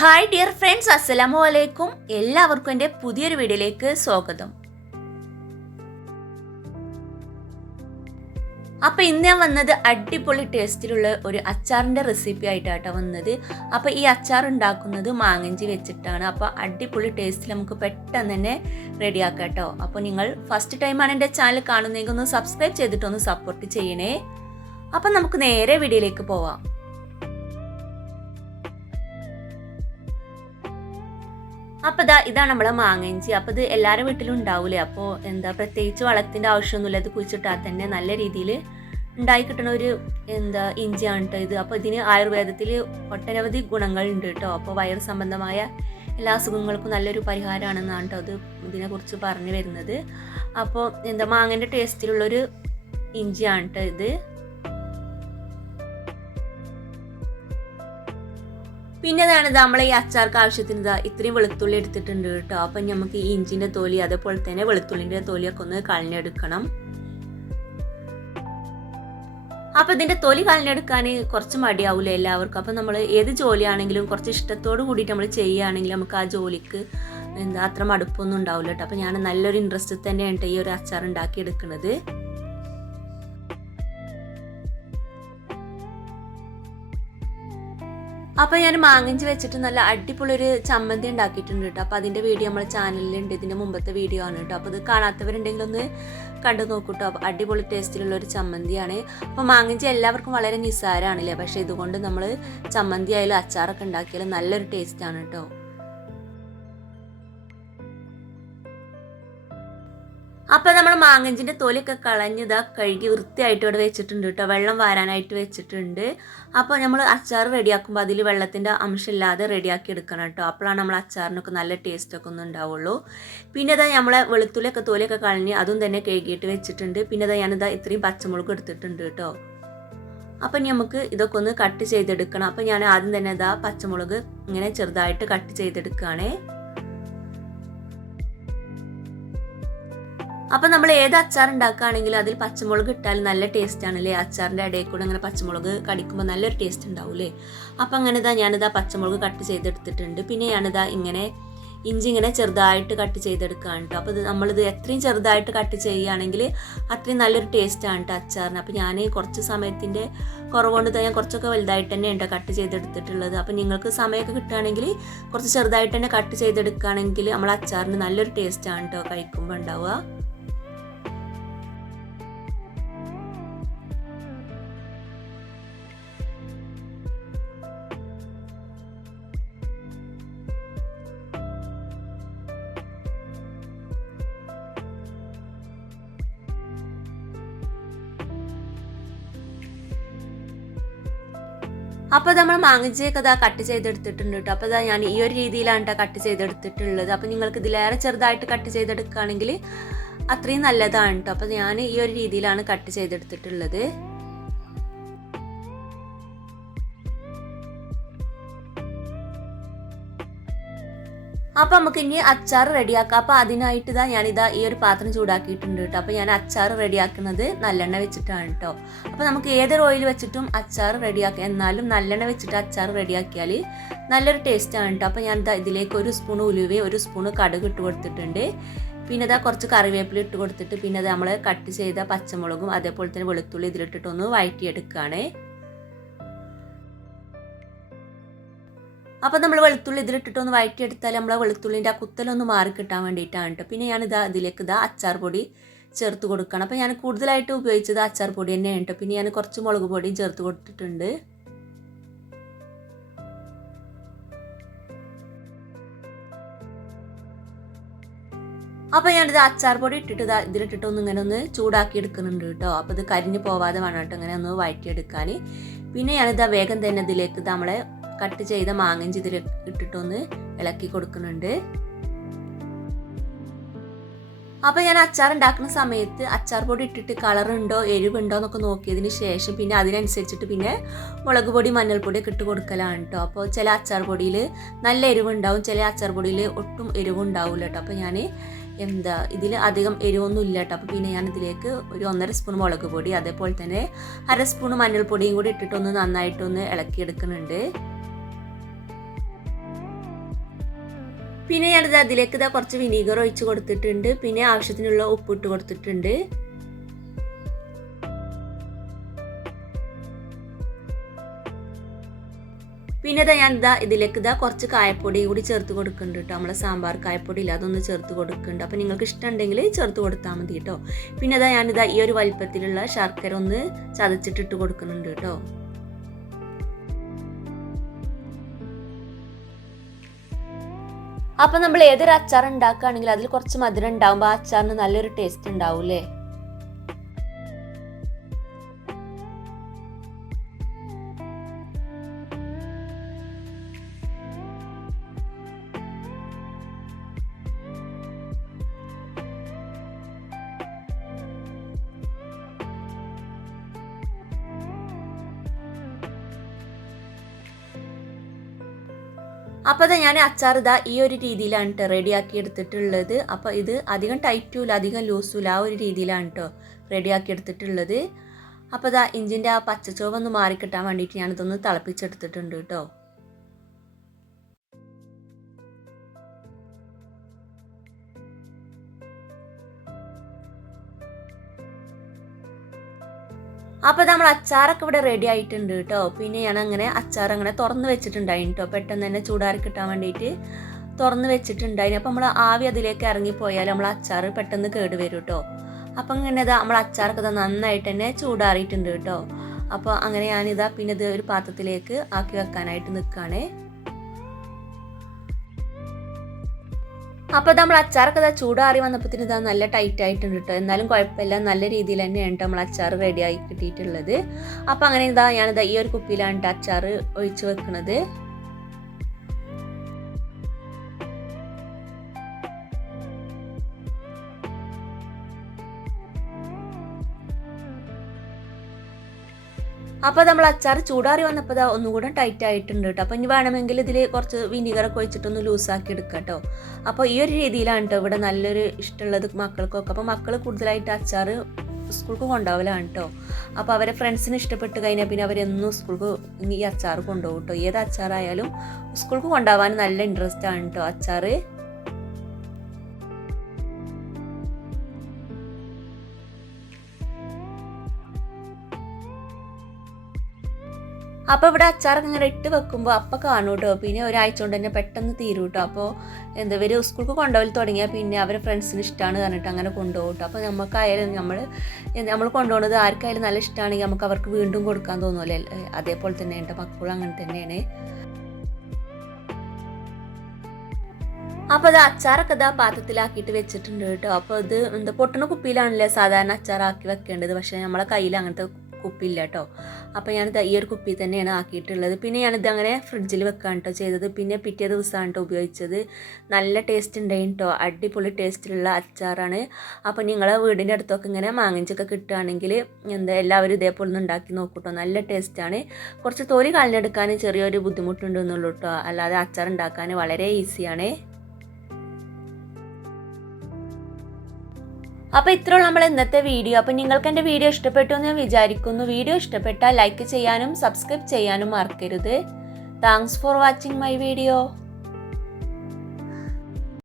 Hi dear friends അസ്സലാമു അലൈക്കും എല്ലാവർക്കും എന്റെ പുതിയൊരു വീഡിയോയിലേക്ക് സ്വാഗതം. അപ്പോൾ ഇന്ന് ഞാൻ വന്നത് അടിപൊളി ടേസ്റ്റിലുള്ള ഒരു അച്ചാറിന്റെ റെസിപ്പി ആയിട്ടാണ് വന്നത്. അപ്പോൾ ഈ അച്ചാർ ഉണ്ടാക്കുന്നത് മാങ്ങഞ്ചി വെച്ചിട്ടാണ്. അപ്പോൾ അടിപൊളി ടേസ്റ്റിൽ നമുക്ക് പെട്ടെന്ന് തന്നെ റെഡിയാക്കാം കേട്ടോ അപ്പോൾ നിങ്ങൾ ഫസ്റ്റ് ടൈമാണ് എന്റെ ചാനൽ കാണുന്നതെങ്കിൽ ഒന്ന് സബ്സ്ക്രൈബ് ചെയ്തിട്ടൊന്ന് സപ്പോർട്ട് ചെയ്യണേ. അപ്പം നമുക്ക് നേരെ വീഡിയോയിലേക്ക് പോവാം. അപ്പോൾ ഇതാ ഇതാണ് നമ്മളെ മാങ്ങഞ്ചി അപ്പോൾ ഇത് എല്ലാവരുടെ വീട്ടിലും ഉണ്ടാവൂലേ അപ്പോൾ എന്താ പ്രത്യേകിച്ച് വളത്തിന്റെ ആവശ്യമൊന്നുമില്ല. ഇത് കുഴിച്ചിട്ടാൽ തന്നെ നല്ല രീതിയിൽ ഉണ്ടായി കിട്ടുന്ന ഒരു എന്താ ഇഞ്ചിയാണ് കേട്ടോ ഇത്. അപ്പോൾ ഇതിന് ആയുർവേദത്തിൽ ഒട്ടനവധി ഗുണങ്ങളുണ്ട് കേട്ടോ അപ്പോൾ വയറ് സംബന്ധമായ എല്ലാ അസുഖങ്ങൾക്കും നല്ലൊരു പരിഹാരമാണെന്നാണ് കേട്ടോ അത് ഇതിനെക്കുറിച്ച് പറഞ്ഞു വരുന്നത്. അപ്പോൾ എന്താ മാങ്ങന്റെ ടേസ്റ്റിലുള്ളൊരു ഇഞ്ചിയാണ് കേട്ടോ ഇത്. പിന്നെ അതാണ് നമ്മളെ ഈ അച്ചാർക്ക് ആവശ്യത്തിന് ഇതാ ഇത്രയും വെളുത്തുള്ളി എടുത്തിട്ടുണ്ട് കേട്ടോ. അപ്പം നമുക്ക് ഈ ഇഞ്ചിന്റെ തൊലി അതേപോലെ തന്നെ വെളുത്തുള്ളിന്റെ തൊലിയൊക്കെ ഒന്ന് കളഞ്ഞെടുക്കണം അപ്പം ഇതിന്റെ തൊലി കളഞ്ഞെടുക്കാൻ കുറച്ച് മടിയാവില്ല എല്ലാവർക്കും. അപ്പം നമ്മൾ ഏത് ജോലിയാണെങ്കിലും കുറച്ച് ഇഷ്ടത്തോട് കൂടിയിട്ട് നമ്മൾ ചെയ്യുകയാണെങ്കിൽ നമുക്ക് ആ ജോലിക്ക് എന്താ അത്ര മടുപ്പൊന്നും ഉണ്ടാവില്ല കേട്ടോ. അപ്പം ഞാൻ നല്ലൊരു ഇൻട്രസ്റ്റ് തന്നെയാണ് ഈ ഒരു അച്ചാർ ഉണ്ടാക്കി എടുക്കുന്നത് അപ്പോൾ ഞാൻ മാങ്ങഞ്ചി വെച്ചിട്ട് നല്ല അടിപൊളി ഒരു ചമ്മന്തി ഉണ്ടാക്കിയിട്ടുണ്ട് കേട്ടോ. അപ്പോൾ അതിന്റെ വീഡിയോ നമ്മുടെ ചാനലിലുണ്ട്. ഇതിന്റെ മുമ്പത്തെ വീഡിയോ ആണ് കേട്ടോ. അപ്പോൾ ഇത് കാണാത്തവരുണ്ടെങ്കിൽ ഒന്ന് കണ്ടു നോക്കൂട്ടോ അപ്പോൾ അടിപൊളി ടേസ്റ്റിലുള്ള ഒരു ചമ്മന്തിയാണ്. അപ്പോൾ മാങ്ങഞ്ചി എല്ലാവർക്കും വളരെ നിസ്സാരമാണല്ലേ? പക്ഷേ ഇതുകൊണ്ട് നമ്മൾ ചമ്മന്തി ആയാലും അച്ചാറൊക്കെ ഉണ്ടാക്കിയാലും നല്ലൊരു ടേസ്റ്റ് ആണ് കേട്ടോ. അപ്പോൾ നമ്മൾ മാങ്ങഞ്ചിന്റെ തൊലിയൊക്കെ കളഞ്ഞതാ കഴുകി വൃത്തിയായിട്ട് ഇവിടെ വെച്ചിട്ടുണ്ട് കേട്ടോ. വെള്ളം വാരാനായിട്ട് വെച്ചിട്ടുണ്ട്. അപ്പോൾ നമ്മൾ അച്ചാർ റെഡിയാക്കുമ്പോൾ അതിൽ വെള്ളത്തിന്റെ അംശമില്ലാതെ റെഡിയാക്കി എടുക്കണം കേട്ടോ. അപ്പോഴാണ് നമ്മൾ അച്ചാറിനൊക്കെ നല്ല ടേസ്റ്റൊക്കെ ഒന്നും ഉണ്ടാവുള്ളൂ. പിന്നെ ഇതാ നമ്മളെ വെളുത്തുള്ളിയൊക്കെ തൊലിയൊക്കെ കളഞ്ഞ് അതും തന്നെ കഴുകിയിട്ട് വെച്ചിട്ടുണ്ട്. പിന്നെ ഇതാ ഞാനിതാ ഇത്രയും പച്ചമുളക് എടുത്തിട്ടുണ്ട് കേട്ടോ. അപ്പം നമുക്ക് ഇതൊക്കെ ഒന്ന് കട്ട് ചെയ്തെടുക്കണം. അപ്പം ഞാൻ ആദ്യം തന്നെ ഇതാ പച്ചമുളക് ഇങ്ങനെ ചെറുതായിട്ട് കട്ട് ചെയ്തെടുക്കുകയാണേ. അപ്പം നമ്മൾ ഏത് അച്ചാർ ഉണ്ടാക്കുകയാണെങ്കിലും അതിൽ പച്ചമുളക് ഇട്ടാൽ നല്ല ടേസ്റ്റ് ആണല്ലേ? അച്ചാറിന്റെ ഇടയിൽ കൂടെ അങ്ങനെ പച്ചമുളക് കടിക്കുമ്പോൾ നല്ലൊരു ടേസ്റ്റ് ഉണ്ടാവൂലേ? അപ്പം അങ്ങനെ ഇതാ ഞാനിതാ പച്ചമുളക് കട്ട് ചെയ്തെടുത്തിട്ടുണ്ട്. പിന്നെ ഞാനിതാ ഇങ്ങനെ ഇഞ്ചി ഇങ്ങനെ ചെറുതായിട്ട് കട്ട് ചെയ്തെടുക്കുകയാണ് കേട്ടോ അപ്പോൾ ഇത് നമ്മളിത് എത്രയും ചെറുതായിട്ട് കട്ട് ചെയ്യുകയാണെങ്കിൽ അത്രയും നല്ലൊരു ടേസ്റ്റാണ് കേട്ടോ അച്ചാറിന്. അപ്പോൾ ഞാൻ കുറച്ച് സമയത്തിന്റെ കുറവുകൊണ്ട് ഞാൻ കുറച്ചൊക്കെ വലുതായിട്ട് തന്നെ ഉണ്ടോ കട്ട് ചെയ്തെടുത്തിട്ടുള്ളത്. അപ്പോൾ നിങ്ങൾക്ക് സമയമൊക്കെ കിട്ടുകയാണെങ്കിൽ കുറച്ച് ചെറുതായിട്ട് തന്നെ കട്ട് ചെയ്തെടുക്കുകയാണെങ്കിൽ നമ്മൾ അച്ചാറിന് നല്ലൊരു ടേസ്റ്റ് ആണ് കേട്ടോ കഴിക്കുമ്പോൾ ഉണ്ടാവുക. അപ്പോൾ നമ്മൾ മാങ്ങഞ്ചിയൊക്കെ ഇതാ കട്ട് ചെയ്തെടുത്തിട്ടുണ്ട് കേട്ടോ അപ്പോൾ ഞാൻ ഈ ഒരു രീതിയിലാണ് കേട്ടോ കട്ട് ചെയ്തെടുത്തിട്ടുള്ളത്. അപ്പോൾ നിങ്ങൾക്ക് ഇതിലേറെ ചെറുതായിട്ട് കട്ട് ചെയ്തെടുക്കുകയാണെങ്കിൽ അത്രയും നല്ലതാണ് കേട്ടോ അപ്പോൾ ഞാൻ ഈ ഒരു രീതിയിലാണ് കട്ട് ചെയ്തെടുത്തിട്ടുള്ളത്. അപ്പോൾ നമുക്ക് ഇനി അച്ചാർ റെഡിയാക്കാം. അപ്പോൾ അതിനായിട്ട് ഇതാ ഞാനിതാ ഈ ഒരു പാത്രം ചൂടാക്കിയിട്ടുണ്ട് കേട്ടോ. അപ്പോൾ ഞാൻ അച്ചാർ റെഡിയാക്കുന്നത് നല്ലെണ്ണ വെച്ചിട്ടാണ് കേട്ടോ. അപ്പോൾ നമുക്ക് ഏതൊരു ഓയിൽ വെച്ചിട്ടും അച്ചാർ റെഡിയാക്കാം. എന്നാലും നല്ലെണ്ണ വെച്ചിട്ട് അച്ചാർ റെഡിയാക്കിയാൽ നല്ലൊരു ടേസ്റ്റാണ് കേട്ടോ. അപ്പോൾ ഞാൻ ഇതിലേക്ക് ഒരു സ്പൂൺ ഉലുവയും ഒരു സ്പൂൺ കടുക് ഇട്ട് കൊടുത്തിട്ടുണ്ട്. പിന്നെ ഇതാ കുറച്ച് കറിവേപ്പില ഇട്ട് കൊടുത്തിട്ട് പിന്നെ അത് നമ്മൾ കട്ട് ചെയ്ത പച്ചമുളകും അതേപോലെ തന്നെ വെളുത്തുള്ളി ഇതിലിട്ടിട്ടൊന്ന് വഴറ്റിയെടുക്കുകയാണേ അപ്പോൾ നമ്മൾ വെളുത്തുള്ളി ഇതിലിട്ടിട്ട് ഒന്ന് വഴറ്റിയെടുത്താൽ നമ്മളെ വെളുത്തുള്ളിന്റെ ആ കുത്തലൊന്ന് മാറി കിട്ടാൻ വേണ്ടിയിട്ടാണ് കേട്ടോ പിന്നെ ഞാനിതാ ഇതിലേക്ക് ഇതാ അച്ചാർ പൊടി ചേർത്ത് കൊടുക്കണം. അപ്പോൾ ഞാൻ കൂടുതലായിട്ട് ഉപയോഗിച്ചത് അച്ചാർ പൊടി തന്നെയാണ് കേട്ടോ പിന്നെ ഞാൻ കുറച്ച് മുളക് പൊടിയും ചേർത്ത് കൊടുത്തിട്ടുണ്ട്. അപ്പോൾ ഞാനിത് അച്ചാർ പൊടി ഇട്ടിട്ട് ഇതാ ഇതിലിട്ടിട്ട് ഒന്ന് ഇങ്ങനെ ഒന്ന് ചൂടാക്കി എടുക്കുന്നുണ്ട് കേട്ടോ അപ്പോൾ ഇത് കരിഞ്ഞ് പോവാതെ വേണം കേട്ടോ ഇങ്ങനെ ഒന്ന് വഴറ്റിയെടുക്കാൻ പിന്നെ ഞാനിത് വേഗം തന്നെ ഇതിലേക്ക് നമ്മളെ കട്ട് ചെയ്ത മാങ്ങഞ്ചി ഇതിൽ ഇട്ടിട്ടൊന്ന് ഇളക്കി കൊടുക്കുന്നുണ്ട്. അപ്പോൾ ഞാൻ അച്ചാർ ഉണ്ടാക്കുന്ന സമയത്ത് അച്ചാർ പൊടി ഇട്ടിട്ട് കളറുണ്ടോ എരിവുണ്ടോ എന്നൊക്കെ നോക്കിയതിന് ശേഷം പിന്നെ അതിനനുസരിച്ചിട്ട് പിന്നെ മുളക് പൊടി മഞ്ഞൾപ്പൊടി ഒക്കെ ഇട്ട് കൊടുക്കലാണ് കേട്ടോ അപ്പോൾ ചില അച്ചാർ പൊടിയിൽ നല്ല എരിവുണ്ടാവും ചില അച്ചാർ പൊടിയിൽ ഒട്ടും എരിവുണ്ടാവില്ല കേട്ടോ അപ്പോൾ ഞാൻ എന്താ ഇതിൽ അധികം എരിവൊന്നും ഇല്ല കേട്ടോ അപ്പോൾ പിന്നെ ഞാൻ ഇതിലേക്ക് ഒരു ഒന്നര സ്പൂൺ മുളക് പൊടി അതേപോലെ തന്നെ അര സ്പൂൺ മഞ്ഞൾപ്പൊടിയും കൂടി ഇട്ടിട്ടൊന്ന് നന്നായിട്ടൊന്ന് ഇളക്കിയെടുക്കുന്നുണ്ട്. പിന്നെ ഞാനത് അതിലേക്ക് ഇതാ കുറച്ച് വിനീഗർ ഒഴിച്ച് കൊടുത്തിട്ടുണ്ട്. പിന്നെ ആവശ്യത്തിനുള്ള ഉപ്പിട്ട് കൊടുത്തിട്ടുണ്ട്. പിന്നെ ഇതാ ഞാൻ ഇതാ ഇതിലേക്ക് ഇതാ കുറച്ച് കായപ്പൊടി കൂടി ചേർത്ത് കൊടുക്കുന്നുണ്ട് കേട്ടോ നമ്മളെ സാമ്പാർ കായപ്പൊടി ഇല്ല അതൊന്ന് ചേർത്ത് കൊടുക്കുന്നുണ്ട്. അപ്പോൾ നിങ്ങൾക്ക് ഇഷ്ടമുണ്ടെങ്കിൽ ചേർത്ത് കൊടുത്താൽ മതി കേട്ടോ പിന്നെ ഇതാ ഞാനിതാ ഈ ഒരു വലിപ്പത്തിലുള്ള ശർക്കര ഒന്ന് ചതച്ചിട്ടിട്ട് കൊടുക്കുന്നുണ്ട് കേട്ടോ അപ്പം നമ്മൾ ഏതൊരു അച്ചാർ ഉണ്ടാക്കുകയാണെങ്കിൽ അതിൽ കുറച്ച് മധുരം ഉണ്ടാകുമ്പോൾ ആ അച്ചാറിന് നല്ലൊരു ടേസ്റ്റ് ഉണ്ടാവും അപ്പോൾ അത് ഞാൻ അച്ചാർ ഇതാ ഈ ഒരു രീതിയിലാണ് കേട്ടോ റെഡിയാക്കി എടുത്തിട്ടുള്ളത്. അപ്പോൾ ഇത് അധികം ടൈറ്റുമില്ല അധികം ലൂസുമില്ല ആ ഒരു രീതിയിലാണ് കേട്ടോ റെഡിയാക്കി എടുത്തിട്ടുള്ളത്. അപ്പോൾ ഇതാ ഇഞ്ചിന്റെ ആ പച്ചച്ചോവ് ഒന്ന് മാറിക്കിട്ടാൻ വേണ്ടിയിട്ട് ഞാനിതൊന്ന് തിളപ്പിച്ചെടുത്തിട്ടുണ്ട് കേട്ടോ അപ്പോൾ നമ്മൾ അച്ചാറൊക്കെ ഇവിടെ റെഡി ആയിട്ടുണ്ട് കേട്ടോ പിന്നെ ഞാൻ അങ്ങനെ അച്ചാർ അങ്ങനെ തുറന്ന് വെച്ചിട്ടുണ്ടായിരുന്നു കേട്ടോ പെട്ടെന്ന് തന്നെ ചൂടാറി കിട്ടാൻ വേണ്ടിയിട്ട് തുറന്ന് വെച്ചിട്ടുണ്ടായിരുന്നു അപ്പോൾ നമ്മൾ ആവി അതിലേക്ക് ഇറങ്ങിപ്പോയാൽ നമ്മൾ അച്ചാർ പെട്ടെന്ന് കേട് വരും കേട്ടോ അപ്പം ഇങ്ങനെ ഇതാ നമ്മൾ അച്ചാറൊക്കെ നന്നായിട്ട് തന്നെ ചൂടാറിയിട്ടുണ്ട് കേട്ടോ അപ്പോൾ അങ്ങനെ ഞാനിതാ പിന്നെ ഇത് ഒരു പാത്രത്തിലേക്ക് ആക്കി വെക്കാനായിട്ട് നിൽക്കുകയാണേ അപ്പോൾ നമ്മൾ അച്ചാറൊക്കെ ഇതാ ചൂടാറി വന്നപ്പോൾ ഇതാ നല്ല ടൈറ്റ് ആയിട്ടുണ്ട് കേട്ടോ എന്നാലും കുഴപ്പമില്ല. നല്ല രീതിയിൽ തന്നെയാണ് നമ്മൾ അച്ചാർ റെഡിയായി കിട്ടിയിട്ടുള്ളത്. അപ്പോൾ അങ്ങനെ ഇതാ ഞാനിതാ ഈ ഒരു കുപ്പിയിലാണ് അച്ചാർ ഒഴിച്ച് വെക്കുന്നത് അപ്പോൾ നമ്മൾ അച്ചാർ ചൂടാറി വന്നപ്പോൾ ഇതാ ഒന്നുകൂടെ ടൈറ്റ് ആയിട്ടുണ്ട് കേട്ടോ അപ്പോൾ ഇനി വേണമെങ്കിൽ ഇതിൽ കുറച്ച് വിനീഗറൊക്കെ ഒഴിച്ചിട്ടൊന്ന് ലൂസാക്കി എടുക്കാം കേട്ടോ അപ്പോൾ ഈ ഒരു രീതിയിലാണ് കേട്ടോ ഇവിടെ നല്ലൊരു ഇഷ്ടമുള്ളത് മക്കൾക്കൊക്കെ. അപ്പോൾ മക്കൾ കൂടുതലായിട്ട് അച്ചാർ സ്കൂൾക്ക് കൊണ്ടുപോകലാണ് കേട്ടോ അപ്പോൾ അവരെ ഫ്രണ്ട്സിന് ഇഷ്ടപ്പെട്ട് കഴിഞ്ഞാൽ പിന്നെ അവരെന്നും സ്കൂൾക്ക് ഈ അച്ചാർ കൊണ്ടുപോകും കേട്ടോ ഏത് അച്ചാറായാലും സ്കൂൾക്ക് കൊണ്ടുപോകാൻ നല്ല ഇൻട്രസ്റ്റ് ആണ് കേട്ടോ അച്ചാർ അപ്പോൾ ഇവിടെ അച്ചാർ ഇങ്ങനെ ഇട്ട് വെക്കുമ്പോൾ അപ്പൊ കാണും കേട്ടോ പിന്നെ ഒരാഴ്ച കൊണ്ട് തന്നെ പെട്ടെന്ന് തീരും കേട്ടോ അപ്പോൾ എന്താ ഇവർ സ്കൂൾക്ക് കൊണ്ടുപോയി തുടങ്ങിയാൽ പിന്നെ അവരെ ഫ്രണ്ട്സിന് ഇഷ്ടമാണ് പറഞ്ഞിട്ട് അങ്ങനെ കൊണ്ടുപോകും കേട്ടോ അപ്പോൾ നമുക്കായാലും നമ്മൾ നമ്മൾ കൊണ്ടുപോകുന്നത് ആർക്കായാലും നല്ല ഇഷ്ടമാണെങ്കിൽ നമുക്ക് അവർക്ക് വീണ്ടും കൊടുക്കാൻ തോന്നുമല്ലേ അതേപോലെ തന്നെ എന്റെ മക്കളും അങ്ങനെ തന്നെയാണ്. അപ്പോൾ അത് അച്ചാറൊക്കെ ഇതാ പാത്രത്തിലാക്കിയിട്ട് വെച്ചിട്ടുണ്ട് കേട്ടോ. അപ്പോൾ ഇത് എന്താ പൊട്ടണ കുപ്പിയിലാണല്ലേ സാധാരണ അച്ചാറാക്കി വെക്കേണ്ടത്. പക്ഷേ നമ്മളെ കയ്യിൽ അങ്ങനത്തെ കുപ്പിയില്ല കേട്ടോ അപ്പോൾ ഞാൻ ഈ ഒരു കുപ്പി തന്നെയാണ് ആക്കിയിട്ടുള്ളത്. പിന്നെ ഞാനിത് അങ്ങനെ ഫ്രിഡ്ജിൽ വെക്കാൻ കേട്ടോ ചെയ്തത്. പിന്നെ പിറ്റേ ദിവസമാണ് കേട്ടോ ഉപയോഗിച്ചത്. നല്ല ടേസ്റ്റ് ഉണ്ടായിരുന്നു കേട്ടോ അടിപൊളി ടേസ്റ്റിലുള്ള അച്ചാറാണ്. അപ്പോൾ നിങ്ങളെ വീടിന്റെ അടുത്തൊക്കെ ഇങ്ങനെ മാങ്ങിഞ്ചൊക്കെ കിട്ടുകയാണെങ്കിൽ എന്താ എല്ലാവരും ഇതേപോലെ ഒന്ന് ഉണ്ടാക്കി നോക്കൂട്ടോ. നല്ല ടേസ്റ്റാണ് കുറച്ച് തോരി കളഞ്ഞെടുക്കാൻ ചെറിയൊരു ബുദ്ധിമുട്ടുണ്ടെന്നുള്ളൂ കേട്ടോ അല്ലാതെ അച്ചാർ ഉണ്ടാക്കാൻ വളരെ ഈസിയാണ് അപ്പോൾ ഇത്രയുള്ള നമ്മൾ ഇന്നത്തെ വീഡിയോ. അപ്പോൾ നിങ്ങൾക്ക് എന്റെ വീഡിയോ ഇഷ്ടപ്പെട്ടു എന്ന് ഞാൻ വിചാരിക്കുന്നു. വീഡിയോ ഇഷ്ടപ്പെട്ടാൽ ലൈക്ക് ചെയ്യാനും സബ്സ്ക്രൈബ് ചെയ്യാനും മറക്കരുത്. Thanks for watching my video